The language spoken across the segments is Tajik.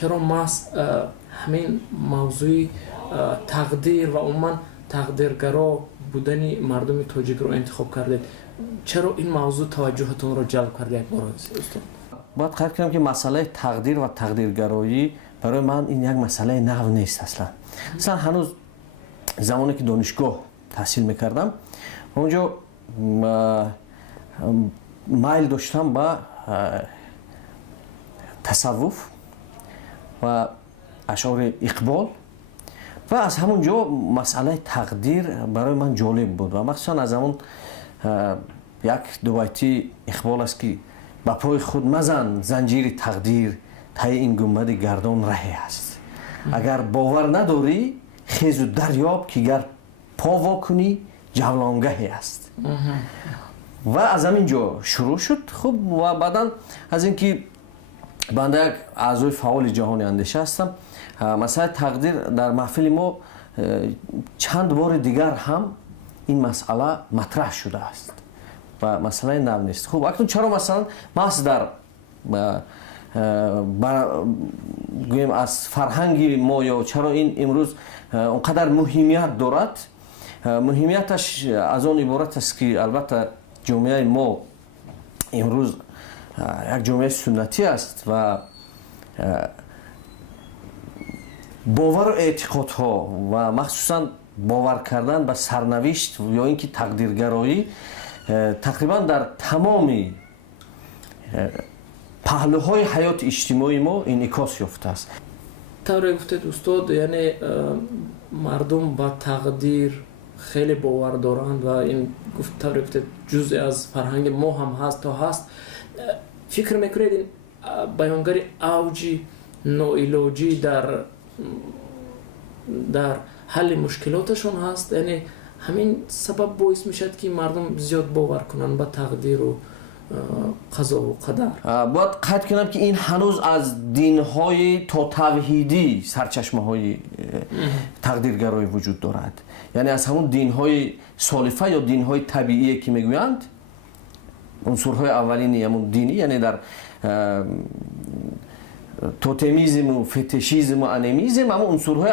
چرا محض همین موضوع تقدیر و عموما تقدیرگرا بودن مردم تاجیک رو انتخاب کردید؟ چرا این موضوع توجهتون رو جلب کرد یک بار استاد؟ باید قید کنم که مسئله تقدیر و تقدیرگرایی برای من این یک مسئله نو نیست اصلا هنوز زمانی که دانشگاه تحصیل میکردم اونجا مایل داشتم با تصوف و اشعار اقبال و از همونجا مسئله تقدیر برای من جالب بود و مخصوصا از همون یک دو بیتی اقبال است که با پای خود مزن زنجیر تقدیر تای این گنبد گردان رهی است. اگر باور نداری خیز و دریاب که گر پا واکنی جولانگهی است. و از همینجا شروع شد. خب و بعدا از اینکه بنده یک اعضای فعال جهانی اندیشه هستم، مسئله تقدیر در محفل ما چند بار دیگر هم این مسئله مطرح شده است و مسئله نو نیست. خب اکنون چرا مثلا محض در گویم از فرهنگ ما یا چرا این امروز اونقدر مهمیت دارد؟ مهمیتش از آن عبارت است که البته جامعه ما امروز یک جامعه سنتی است و باور و اعتقادها و مخصوصا باور کردن به سرنوشت یا اینکه تقدیرگرایی تقریبا در تمام پهلوهای حیات اجتماعی ما انعکاس یافته است. طور گفتید استاد، یعنی مردم با تقدیر خیلی باور دارند و این طور گفتید جزء از فرهنگ ما هم هست تا هست. فکر میکنید این بیانگر اوج ناعلاجی در حل مشکلاتشون هست؟ یعنی همین سبب باعث میشد که مردم زیاد باور کنن به تقدیر و قضا و قدر. باید قید کنم که این هنوز از دینهای تا توحیدی سرچشمه های تقدیرگرایی وجود دارد. یعنی از همون دینهای سالفه یا دینهای طبیعی که میگویند عنصرهای اولین همون دینی، یعنی در توتمیزم و فتیشیزم و انیمیزم همون عنصرهای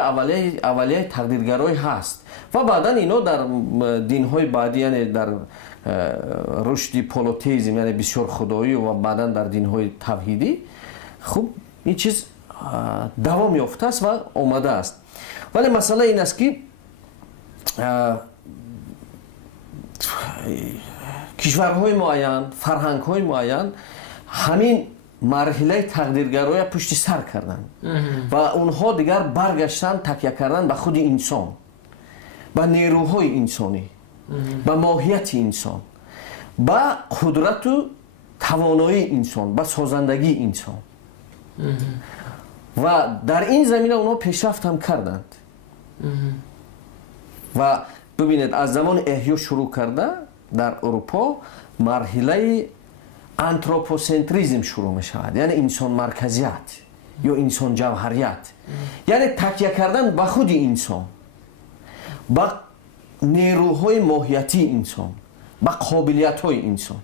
اولیه تقدیرگرایی هست و بعدا اینا در دینهای بعدی، یعنی در رشد پولوتئیسم یعنی بسیار خدایی و بعدا در دینهای توحیدی خب این چیز دوام یافته است و آمده است. ولی مسئله این است که کشورهای معین، فرهنگهای معین همین مرحله تقدیرگرایی پشت سر کردن و اونها دیگر برگشتن تکیه کردن به خود انسان، به نیروهای انسانی، به ماهیت انسان، به قدرت و توانایی انسان، به سازندگی انسان و در این زمینه اونها پیشرفت هم کردند. و ببینید از زمان احیا شروع کرده در اروپا مرحله آنتروپوسنتریزم شروع می شود، یعنی انسان مرکزیت یا انسان جوهریت، یعنی تکیه کردن به خود انسان، به نیروهای ماهیتی انسان، به قابلیت های انسان.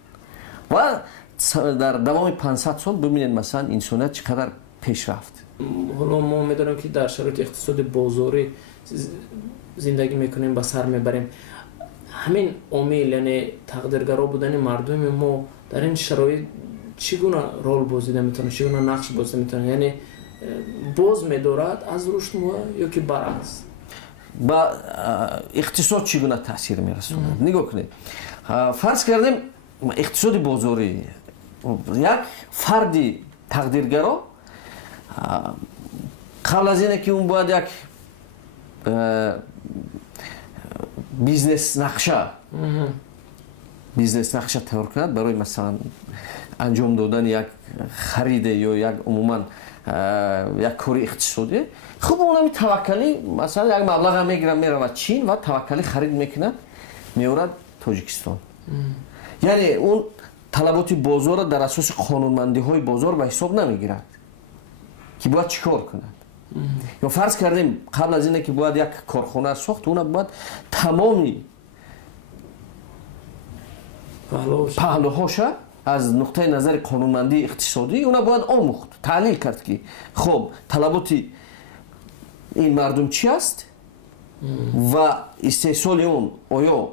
و در دوام 500 سال ببینید مثلا انسانیت چقدر پیش رفت. حالا ما میدونیم که در شرایط اقتصاد بازاری زندگی میکنیم، به سر میبریم. همین عامل یعنی تقدیرگرا بودن مردم ما در این شرایط چگونه رول بازی میتونه، چگونه نقش بازی میتونه؟ یعنی باز میدارد از رشد ما یا که برعکس؟ با اقتصاد چگونه تاثیر میرسونه؟ نگاه کنید، فرض کردیم اقتصاد بازاری یک فردی تقدیرگرا قبل از اینه که اون باید یک بیزنس نقشه تیار کند برای مثلا انجام دادن یک خرید یا یک عموما یک کار اقتصادی. خب اونم توکلی مثلا یک مبلغ میگیره میره چین و توکلی خرید میکنه میورد تاجیکستان. یعنی اون طلبات بازار در اساس قانونمندی های بازار به حساب نمیگیرد که باید چیکار کند. یا فرض کردیم قبل از اینه که باید یک کارخانه ساخت، اون باید تمامی پهلوهاش аз нуқтаи назари қонунмандии иқтисодӣ уна бояд омӯхт, таҳлил кард ки хоб талаботи ин мардум чи аст ва истеҳсоли он оё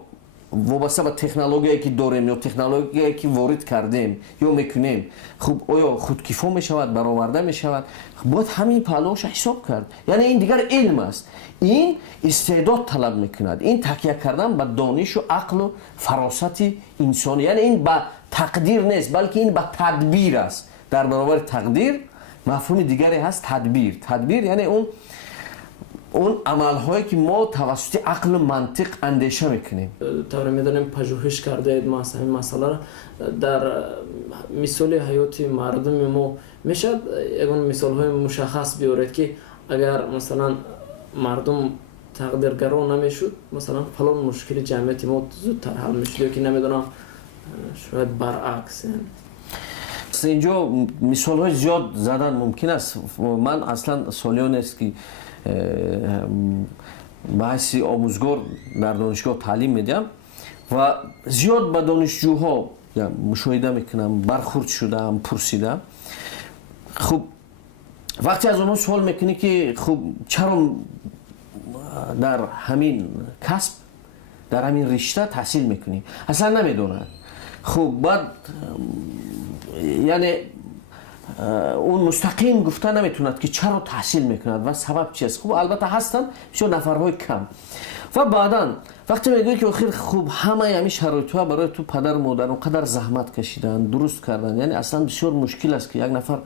вобаста ба технологияе ки дорем ё технологияе ки ворид кардем ё мекунем хуб оё худкифо мешавад, бароварда мешавад. Бояд ҳамин паҳлуҳоша ҳисоб кард. Яъне ин дигар илм аст. Ин истеъдод талаб мекунад. Ин такя кардан ба донишу ақлу фаросати инсонӣ. Яъне ин ба тақдир нест, балки ин ба тадбир аст. Дар баробари тақдир мафҳуми дигаре ҳаст тадбир. Тадбир яъне он амалҳое ки мо тавассути ақлу мантиқ андеша мекунем. тавре медонем пажӯҳиш кардаед ҳамин масъаларо дар мисоли ҳаёти мардуми мо мешавад ягон мисолҳои мушаххас биёред ки агар масалан мардум тақдиргаро намешуд масалан фалон мушкили ҷамъияти мо зудтар ҳал мешуд ё ки намедонам шояд баръакс. Инҷо мисолҳои зиёд задан мумкин аст. Ман аслан солионест ки ба ҳайси омӯзгор дар донишгоҳ таълим медиҳам ва зиёд ба донишҷӯҳо мушоҳида мекунам, бархурд шудаам, пурсидам. хуб вақте аз онҳо суол мекунӣ ки хуб чаро дар ҳамин касб дар ҳамин ришта таҳсил мекунӣ, аслан намедонад. хуб баъд яъне он мустақим гуфта наметавонад ки чаро таҳсил мекунад ва сабаб чи аст. хуб албатта ҳастанд бисёр нафарҳои кам. ва баъдан вақте мегӯӣ ки охир хуб ҳамаи ҳамин шароитҳоя барои ту падару модар онқадар заҳмат кашиданд, дуруст карданд, яъне аслан бисёр мушкил аст ки як нафар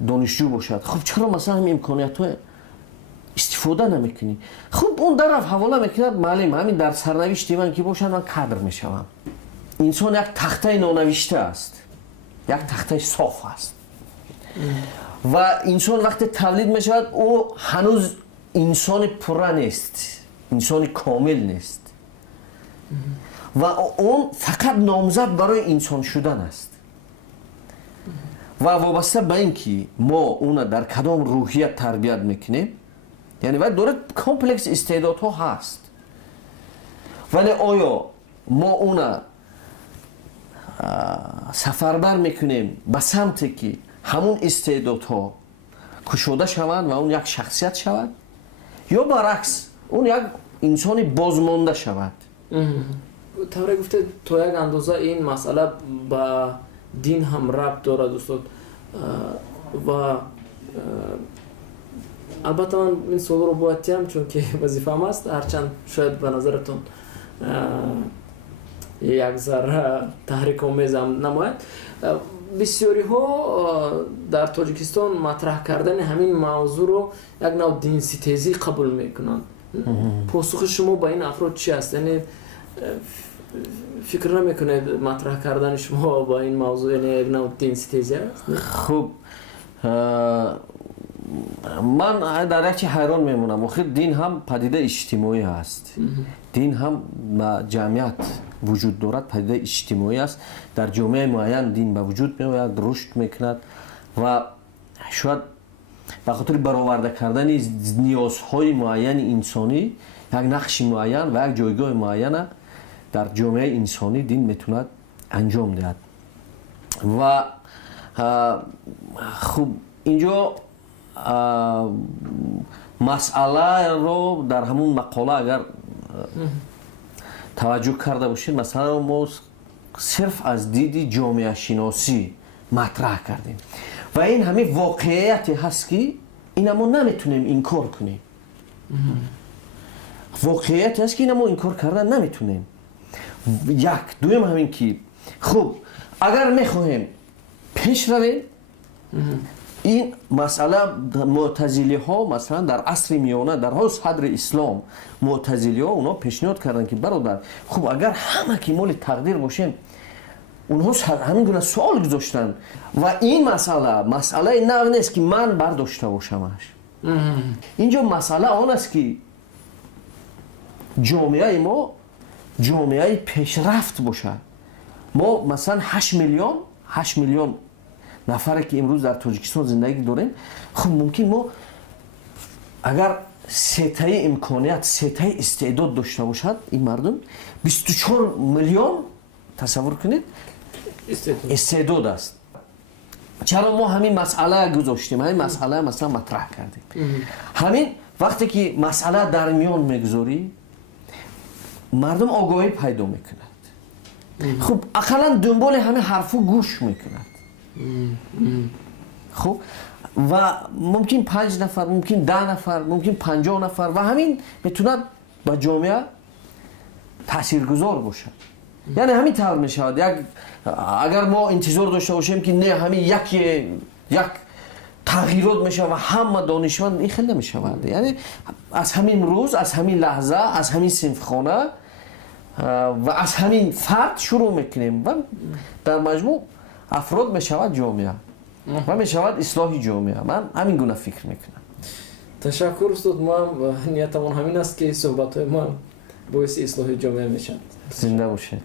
донишҷӯ бошад. хуб чаро масалан ҳамин имкониятҳои истифода намекунӣ? хуб он дараф ҳавола мекунад маълим ҳамин дар сарнавишти ман ки бошад ман кадр мешавам. инсон як тахтаи нонавишта аст, як тахтаи соф аст. ва инсон вақте тавлид мешавад ӯ ҳанӯз инсони пурра нест, инсони комил нест. ва он фақат номзад барои инсон шудан аст. ва вобаста ба ин ки мо уна дар кадом рӯҳия тарбият мекунем, яъне вай дорад комплекс истеъдодҳо ҳаст. вале оё мо уна сафарбар мекунем ба самте ки ҳамун истеъдодҳо кушода шаванд ва он як шахсият шавад ё баръакс он як инсони бозмонда шавад. тавре гуфтед то як андоза ин масъала ба дин ҳам рабт дорад устод ва албатта ман ин суолро бояд тиям чунки вазифаам аст, ҳарчанд шояд ба назаратон як зарра таҳрикомезам намояд. бисёриҳо дар тоҷикистон матраҳ кардани ҳамин мавзӯъро як нав динситезӣ қабул мекунанд. посухи шумо ба ин афрод чи аст? яъне фикр намекунед матраҳ кардани шумо ба ин мавзӯъ яъне як нав динситезӣ аст? хуб ман дар як чи ҳайрон мемонам. охир дин ҳам падида иҷтимоӣ аст. дин ҳам ба ҷамъият вуҷуд дорад, падидаи иҷтимоӣ аст. дар ҷомеаи муайян дин ба вуҷуд меояд, рушд мекунад ва шояд ба хотири бароварда кардани ниёзҳои муайяни инсонӣ як нақши муайян ва як ҷойгоҳи муайяна дар ҷомеаи инсонӣ дин метавонад анҷом диҳад. ва хуб инҷо масъаларо дар ҳамун мақола агар таваҷҷӯҳ карда бошед, масъаларо мо сирф аз диди ҷомеашиносӣ матраҳ кардем ва ин ҳамин воқеияте ҳаст ки ина мо наметунем инкор кунем. воқеияте ҳаст ки ина мо инкор карда наметунем. як дуюм ҳамин ки хуб агар мехоҳем пеш равем, ин масъала муътазилиҳо масалан дар асри миёна дар ҳоз ҳадри ислом муътазилиҳо онҳо пешниҳод карданд ки бародар хуб агар ҳама ки моли тақдир бошем, онҳо ҳамин гуна суол гузоштанд ва ин масъалаи нав нест ки ман бардошта бошамаш. инҷо масъала он аст ки ҷомеаи мо ҷомеаи пешрафт бошад. мо масалан 8 миллион нафаре ки имрӯз дар тоҷикистон зиндагӣ дорем, хуб мумкин мо агар сетаи имконият, сетаи истеъдод дошта бошад ин мардум 24 миллион тасаввур кунед, استعداد است. چرا ما همین مسئله گذاشتیم، همین مسئله مثلا مطرح کردیم. همین وقتی که مسئله در میان میگذاری مردم آگاهی پیدا میکنند. خب اقلا دنبال همین حرفو گوش میکنند. خب و ممکن 5 نفر، ممکن 10 نفر، ممکن 50 نفر و همین میتوند با جامعه تاثیرگذار باشه. یعنی همین طور میشود. اگر ما انتظار داشته باشیم که نه همین یک تغییرات میشه و همه دانشمند، این خیلی نمیشود. یعنی از همین روز، از همین لحظه، از همین صنفخانه و از همین فرد شروع میکنیم و در مجموع افراد میشود جامعه و میشود اصلاح جامعه. من همین گونه فکر میکنم. تشکر استاد. ما هم نیتمون همین است که صحبت های ما باعث اصلاح جامعه میشن. زنده باشید.